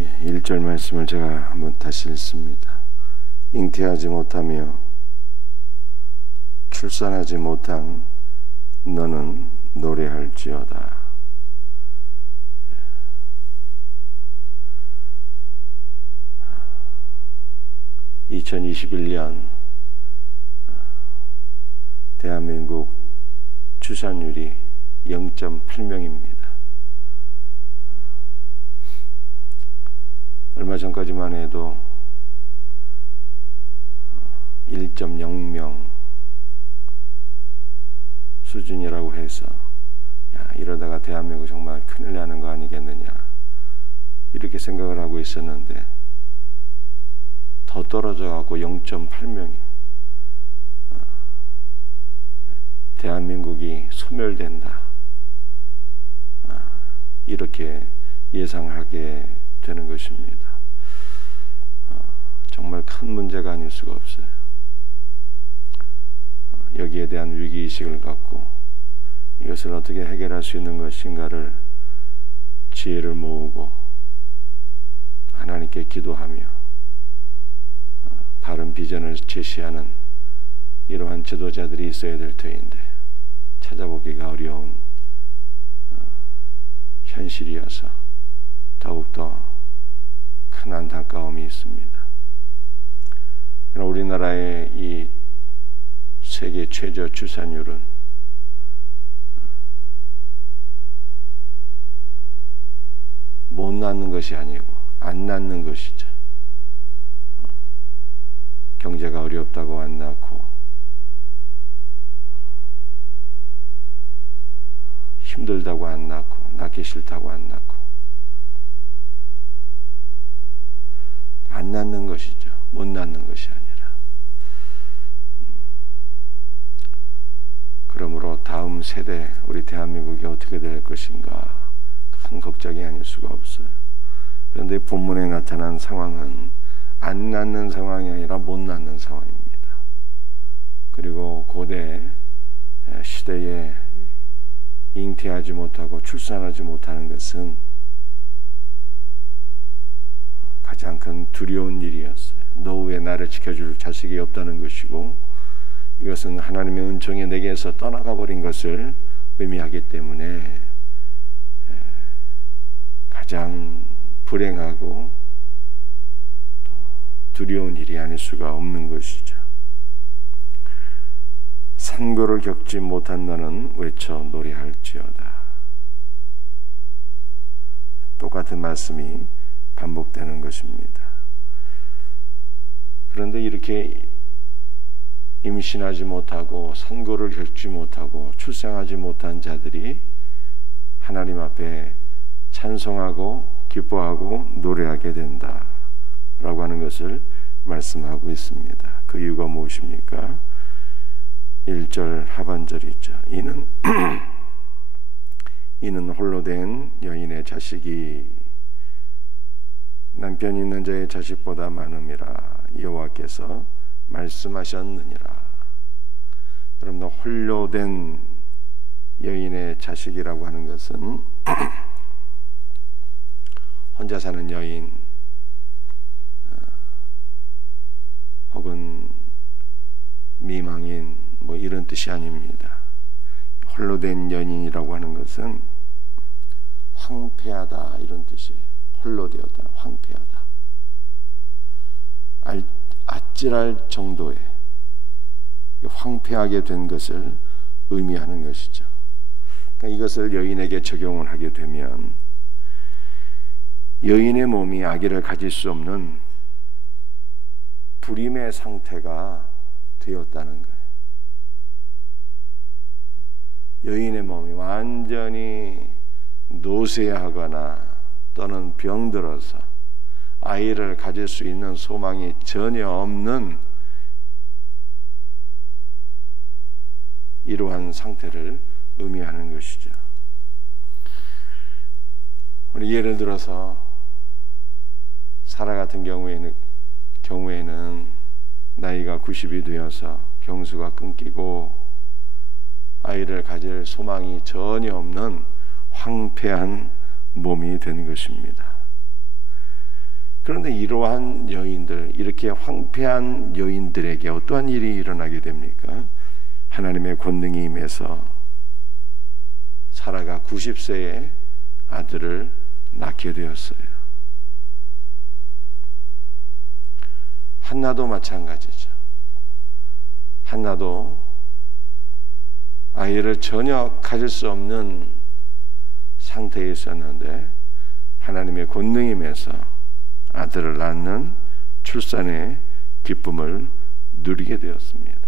1절 말씀을 제가 한번 다시 읽습니다. 잉태하지 못하며 출산하지 못한 너는 노래할지어다. 2021년 대한민국 출산율이 0.8명입니다. 얼마 전까지만 해도 1.0명 수준이라고 해서 이러다가 대한민국 정말 큰일 나는 거 아니겠느냐 이렇게 생각을 하고 있었는데 더 떨어져 갖고 0.8명이 대한민국이 소멸된다 이렇게 예상하게 되는 것입니다. 정말 큰 문제가 아닐 수가 없어요. 여기에 대한 위기의식을 갖고 이것을 어떻게 해결할 수 있는 것인가를 지혜를 모으고 하나님께 기도하며 바른 비전을 제시하는 이러한 지도자들이 있어야 될 터인데 찾아보기가 어려운 현실이어서 더욱더 큰 안타까움이 있습니다. 그러나 우리나라의 이 세계 최저 출산율은 못 낳는 것이 아니고 안 낳는 것이죠. 경제가 어렵다고 안 낳고 힘들다고 안 낳고 낳기 싫다고 안 낳고 안 낳는 것이죠. 못 낳는 것이 아니라. 그러므로 다음 세대 우리 대한민국이 어떻게 될 것인가 큰 걱정이 아닐 수가 없어요. 그런데 본문에 나타난 상황은 안 낳는 상황이 아니라 못 낳는 상황입니다. 그리고 고대 시대에 잉태하지 못하고 출산하지 못하는 것은 가장 큰 두려운 일이었어요. 노후에 나를 지켜줄 자식이 없다는 것이고 이것은 하나님의 은총이 내게서 떠나가 버린 것을 의미하기 때문에 가장 불행하고 또 두려운 일이 아닐 수가 없는 것이죠. 산고를 겪지 못한 너는 외쳐 노래할지어다. 똑같은 말씀이 반복되는 것입니다. 그런데 이렇게 임신하지 못하고 산고를 겪지 못하고 출생하지 못한 자들이 하나님 앞에 찬송하고 기뻐하고 노래하게 된다라고 하는 것을 말씀하고 있습니다. 그 이유가 무엇입니까? 1절 하반절이 있죠. 이는 홀로 된 여인의 자식이 남편 있는 자의 자식보다 많음이라 여호와께서 말씀하셨느니라. 여러분, 홀로 된 여인의 자식이라고 하는 것은 혼자 사는 여인 혹은 미망인 뭐 이런 뜻이 아닙니다. 홀로 된 여인이라고 하는 것은 황폐하다 이런 뜻이에요. 홀로 되었다, 황폐하다. 아찔할 정도의 황폐하게 된 것을 의미하는 것이죠. 그러니까 이것을 여인에게 적용을 하게 되면 여인의 몸이 아기를 가질 수 없는 불임의 상태가 되었다는 거예요. 여인의 몸이 완전히 노쇠하거나 또는 병들어서 아이를 가질 수 있는 소망이 전혀 없는 이러한 상태를 의미하는 것이죠. 우리 예를 들어서 사라 같은 경우에는 나이가 90이 되어서 경수가 끊기고 아이를 가질 소망이 전혀 없는 황폐한 몸이 된 것입니다. 그런데 이러한 여인들, 이렇게 황폐한 여인들에게 어떠한 일이 일어나게 됩니까? 하나님의 권능이 임해서 사라가 90세에 아들을 낳게 되었어요. 한나도 마찬가지죠. 한나도 아이를 전혀 가질 수 없는 상태에 있었는데 하나님의 권능이 임해서 아들을 낳는 출산의 기쁨을 누리게 되었습니다.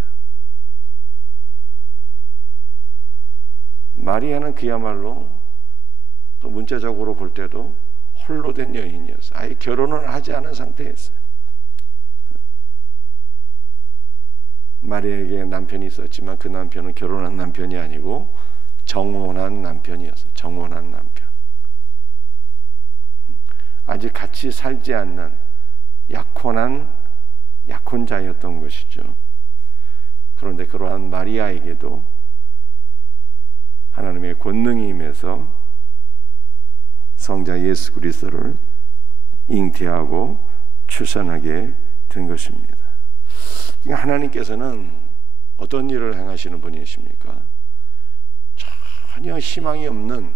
마리아는 그야말로 또 문자적으로 볼 때도 홀로 된 여인이었어요. 아예 결혼을 하지 않은 상태였어요. 마리아에게 남편이 있었지만 그 남편은 결혼한 남편이 아니고 정혼한 남편이었어요. 정혼한 남편. 아직 같이 살지 않는 약혼자였던 것이죠. 그런데 그러한 마리아에게도 하나님의 권능이 임해서 성자 예수 그리스도를 잉태하고 출산하게 된 것입니다. 하나님께서는 어떤 일을 행하시는 분이십니까? 전혀 희망이 없는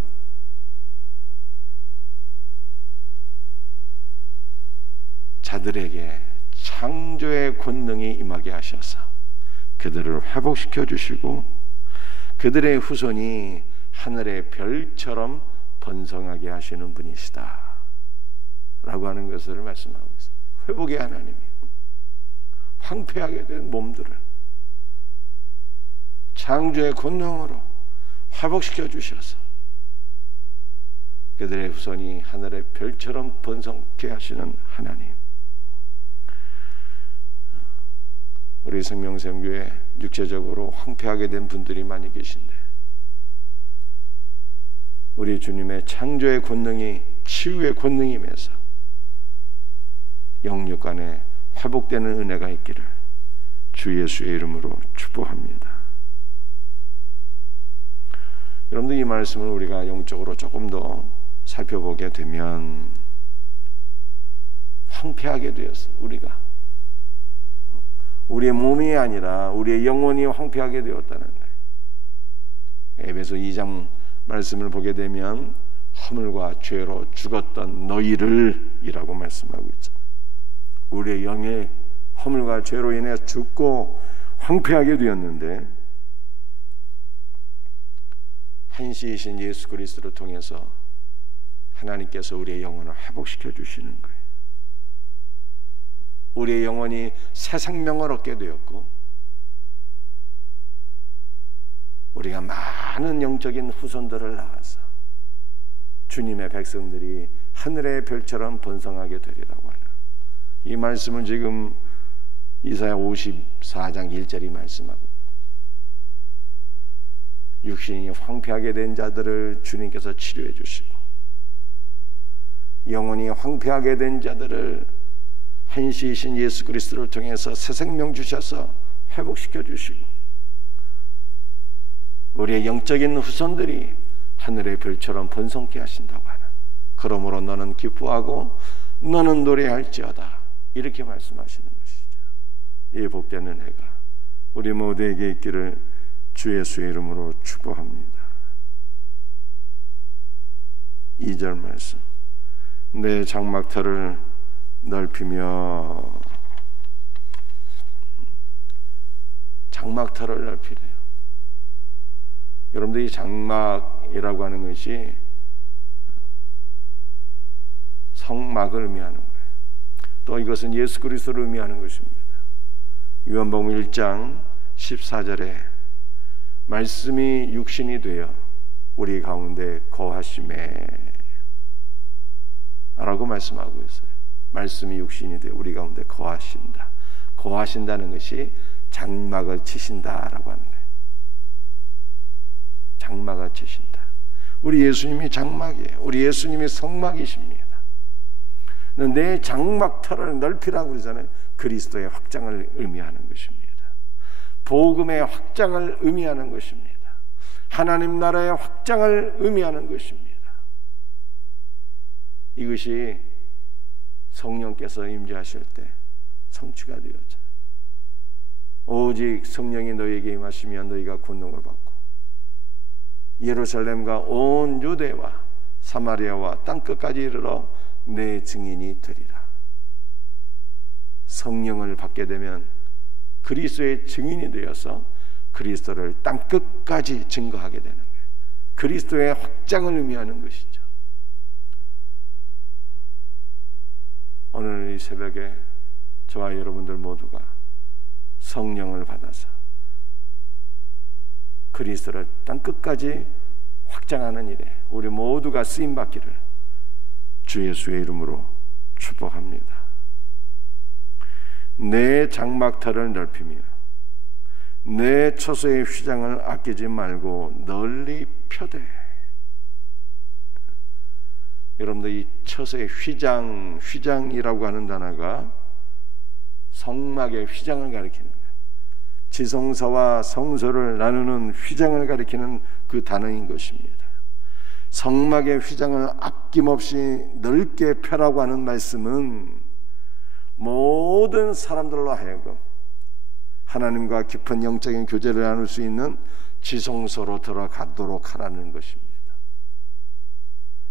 자들에게 창조의 권능이 임하게 하셔서 그들을 회복시켜 주시고 그들의 후손이 하늘의 별처럼 번성하게 하시는 분이시다 라고 하는 것을 말씀하고 있어요. 회복의 하나님이 황폐하게 된 몸들을 창조의 권능으로 회복시켜 주셔서 그들의 후손이 하늘의 별처럼 번성케 하시는 하나님. 우리 생명샘교회 육체적으로 황폐하게 된 분들이 많이 계신데 우리 주님의 창조의 권능이 치유의 권능이 임해서 영육 간에 회복되는 은혜가 있기를 주 예수의 이름으로 축복합니다. 여러분들 이 말씀을 우리가 영적으로 조금 더 살펴보게 되면 황폐하게 되었어요. 우리의 몸이 아니라 우리의 영혼이 황폐하게 되었다는 거예요. 에베소 2장 말씀을 보게 되면 허물과 죄로 죽었던 너희를 이라고 말씀하고 있잖아요. 우리의 영의 허물과 죄로 인해 죽고 황폐하게 되었는데 한시이신 예수 그리스도를 통해서 하나님께서 우리의 영혼을 회복시켜 주시는 거예요. 우리의 영혼이 새 생명을 얻게 되었고 우리가 많은 영적인 후손들을 낳아서 주님의 백성들이 하늘의 별처럼 번성하게 되리라고 하는 이 말씀은 지금 이사야 54장 1절이 말씀하고 육신이 황폐하게 된 자들을 주님께서 치료해 주시고 영혼이 황폐하게 된 자들을 한시이신 예수 그리스도를 통해서 새 생명 주셔서 회복시켜 주시고 우리의 영적인 후손들이 하늘의 별처럼 번성케 하신다고 하는 그러므로 너는 기뻐하고 너는 노래할지어다 이렇게 말씀하시는 것이죠. 이 복된 은혜가 우리 모두에게 있기를 주 예수의 이름으로 축복합니다. 2절 말씀 내 장막터를 넓히며 장막터를 넓히래요. 여러분들 이 장막이라고 하는 것이 성막을 의미하는 거예요. 또 이것은 예수 그리스도를 의미하는 것입니다. 요한복음 1장 14절에 말씀이 육신이 되어 우리 가운데 거하심에 라고 말씀하고 있어요. 말씀이 육신이 되어 우리 가운데 거하신다. 거하신다는 것이 장막을 치신다라고 하는 거예요. 장막을 치신다. 우리 예수님이 장막이에요. 우리 예수님이 성막이십니다. 내 장막터를 넓히라고 그러잖아요. 그리스도의 확장을 의미하는 것입니다. 복음의 확장을 의미하는 것입니다. 하나님 나라의 확장을 의미하는 것입니다. 이것이 성령께서 임재하실 때 성취가 되었잖아요. 오직 성령이 너희에게 임하시면 너희가 권능을 받고 예루살렘과 온 유대와 사마리아와 땅끝까지 이르러 내 증인이 되리라. 성령을 받게 되면 그리스도의 증인이 되어서 그리스도를 땅끝까지 증거하게 되는 거예요. 그리스도의 확장을 의미하는 것이죠. 오늘 이 새벽에 저와 여러분들 모두가 성령을 받아서 그리스도를 땅끝까지 확장하는 일에 우리 모두가 쓰임받기를 주 예수의 이름으로 축복합니다. 내 장막터를 넓히며 내 처소의 휘장을 아끼지 말고 널리 펴되. 여러분들 이 처소의 휘장이라고 하는 단어가 성막의 휘장을 가리키는 거예요. 지성소와 성소를 나누는 휘장을 가리키는 그 단어인 것입니다. 성막의 휘장을 아낌없이 넓게 펴라고 하는 말씀은 모든 사람들로 하여금 하나님과 깊은 영적인 교제를 나눌 수 있는 지성소로 들어가도록 하라는 것입니다.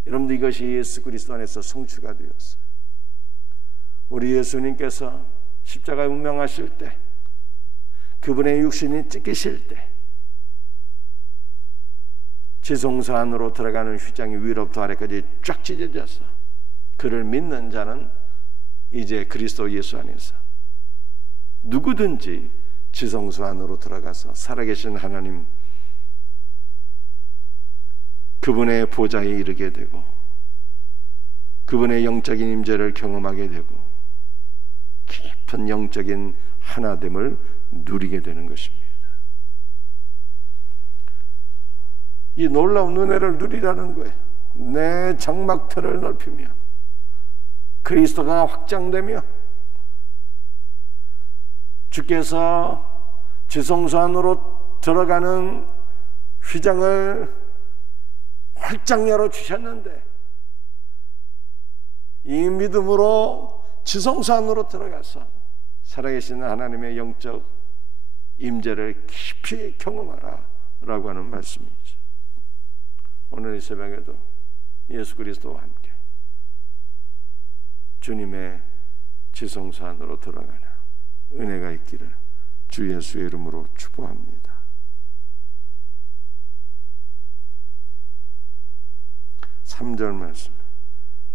여러분들, 이것이 예수 그리스도 안에서 성취가 되었어요. 우리 예수님께서 십자가에 운명하실 때, 그분의 육신이 찢기실 때 지성소 안으로 들어가는 휘장이 위로부터 아래까지 쫙 찢어져서 그를 믿는 자는 이제 그리스도 예수 안에서 누구든지 지성소 안으로 들어가서 살아계신 하나님 그분의 보좌에 이르게 되고 그분의 영적인 임재를 경험하게 되고 깊은 영적인 하나됨을 누리게 되는 것입니다. 이 놀라운 은혜를 누리라는 거예요. 내 장막터를 넓히며 그리스도가 확장되며 주께서 지성소 안으로 들어가는 휘장을 활짝 열어주셨는데 이 믿음으로 지성소 안으로 들어가서 살아계신 하나님의 영적 임재를 깊이 경험하라 라고 하는 말씀이죠. 오늘 이 새벽에도 예수 그리스도와 함께 주님의 지성소 안으로 들어가는 은혜가 있기를 주 예수의 이름으로 축복합니다. 3절 말씀,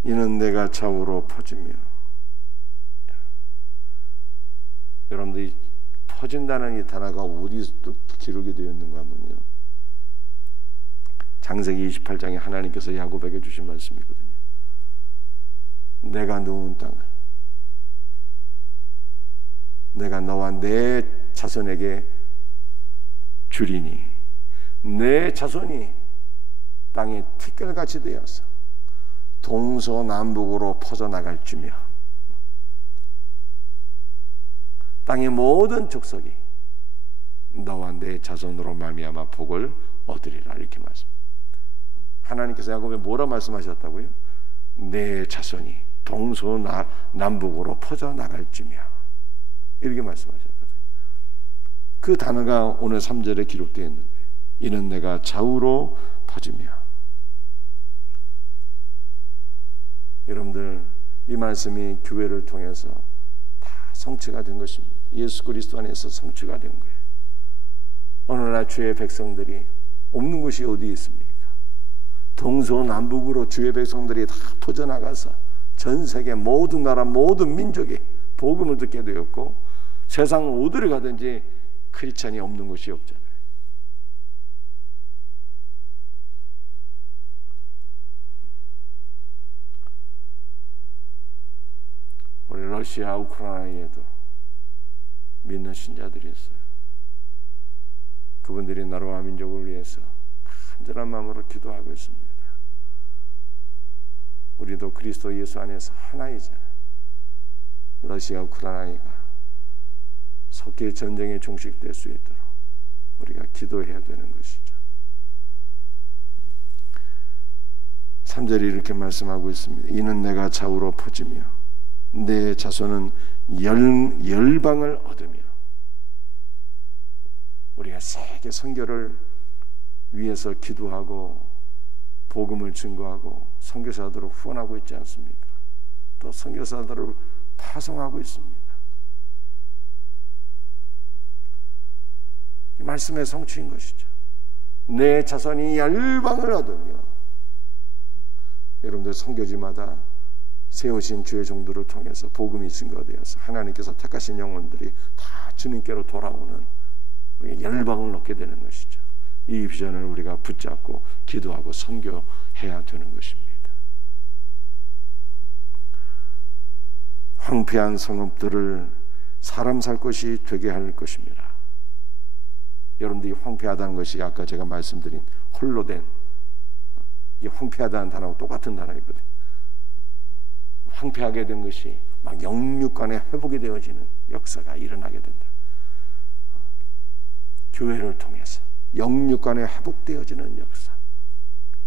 이는 내가 좌우로 퍼지며. 여러분들이 퍼진다는 이 단어가 어디서 또 기록이 되어 있는가 하면요, 창세기 28장에 하나님께서 야곱에게 주신 말씀이거든요. 내가 누운 땅을 내가 너와 내 자손에게 주리니 내 자손이 땅에 티끌같이 되어서 동서남북으로 퍼져나갈 주며 땅의 모든 족속이 너와 내 자손으로 말미암아 복을 얻으리라. 이렇게 말씀. 하나님께서 야곱에 뭐라 말씀하셨다고요? 내 자손이 동서남북으로 퍼져나갈 주며, 이렇게 말씀하셨거든요. 그 단어가 오늘 3절에 기록되어 있는 거예요. 이는 내가 좌우로 퍼지며. 여러분들, 이 말씀이 교회를 통해서 다 성취가 된 것입니다. 예수 그리스도 안에서 성취가 된 거예요. 오늘날 주의 백성들이 없는 곳이 어디 있습니까? 동서남북으로 주의 백성들이 다 퍼져나가서 전 세계 모든 나라 모든 민족이 복음을 듣게 되었고, 세상 어디를 가든지 크리스찬이 없는 곳이 없잖아요. 우리 러시아 우크라이나에도 믿는 신자들이 있어요. 그분들이 나라와 민족을 위해서 간절한 마음으로 기도하고 있습니다. 우리도 그리스도 예수 안에서 하나이잖아요. 러시아 우크라이나가 속히 전쟁에 종식될 수 있도록 우리가 기도해야 되는 것이죠. 3절이 이렇게 말씀하고 있습니다. 이는 내가 좌우로 퍼지며 내 자손은 열방을 얻으며. 우리가 세계 선교를 위해서 기도하고 복음을 증거하고 선교사들을 후원하고 있지 않습니까? 또 선교사들을 파송하고 있습니다. 이 말씀의 성취인 것이죠. 내 자손이 열방을 얻으며. 여러분들 선교지마다 세우신 주의 종들을 통해서 복음이 증거되어서 하나님께서 택하신 영혼들이 다 주님께로 돌아오는 열방을 얻게 되는 것이죠. 이 비전을 우리가 붙잡고 기도하고 선교해야 되는 것입니다. 황폐한 성읍들을 사람 살 곳이 되게 할 것입니다. 여러분들이 황폐하다는 것이 아까 제가 말씀드린 홀로 된, 이 황폐하다는 단어하고 똑같은 단어이거든요. 황폐하게 된 것이 막 영육간에 회복이 되어지는 역사가 일어나게 된다. 교회를 통해서 영육간에 회복되어지는 역사,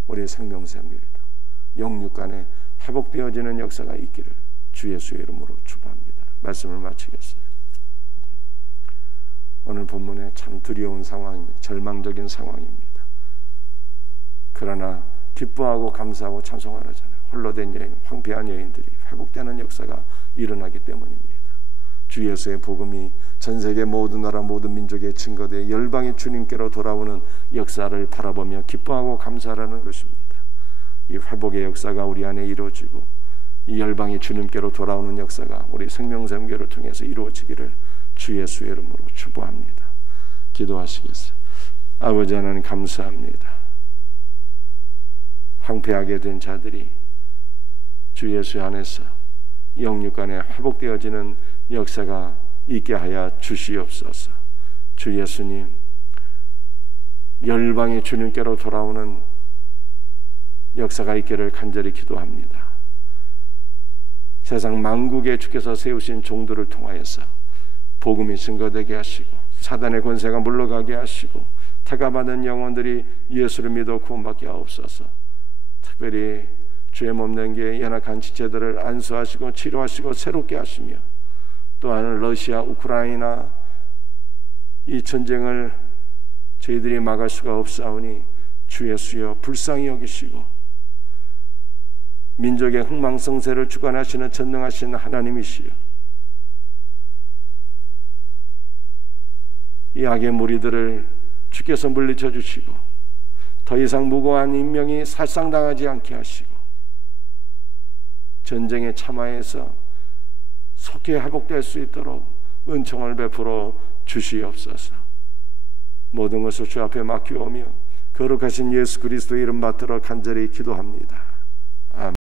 우리 생명샘교회도 영육간에 회복되어지는 역사가 있기를 주 예수의 이름으로 축복합니다. 말씀을 마치겠어요. 오늘 본문에 참 두려운 상황입니다. 절망적인 상황입니다. 그러나 기뻐하고 감사하고 찬송하라잖아요. 홀로 된 여인, 황폐한 여인들이 회복되는 역사가 일어나기 때문입니다. 주 예수의 복음이 전 세계 모든 나라 모든 민족에 증거되어 열방이 주님께로 돌아오는 역사를 바라보며 기뻐하고 감사하라는 것입니다. 이 회복의 역사가 우리 안에 이루어지고 이 열방이 주님께로 돌아오는 역사가 우리 생명샘교를 통해서 이루어지기를 주 예수의 이름으로 축복합니다. 기도하시겠어요? 아버지 하나님 감사합니다. 황폐하게 된 자들이 주 예수 안에서 영육간에 회복되어지는 역사가 있게 하여 주시옵소서. 주 예수님, 열방이 주님께로 돌아오는 역사가 있기를 간절히 기도합니다. 세상 만국에 주께서 세우신 종들을 통하여서 복음이 증거되게 하시고 사단의 권세가 물러가게 하시고 택함받은 영혼들이 예수를 믿어 구원받게 하옵소서. 특별히 주의 몸된 연약한 지체들을 안수하시고 치료하시고 새롭게 하시며, 또한 러시아, 우크라이나 이 전쟁을 저희들이 막을 수가 없사오니 주 예수여 불쌍히 여기시고 민족의 흥망성쇠를 주관하시는 전능하신 하나님이시여, 이 악의 무리들을 주께서 물리쳐 주시고 더 이상 무고한 인명이 살상당하지 않게 하시고 전쟁의 참화에서 속히 회복될 수 있도록 은총을 베풀어 주시옵소서. 모든 것을 주 앞에 맡기오며 거룩하신 예수 그리스도의 이름 받들어 간절히 기도합니다. 아멘.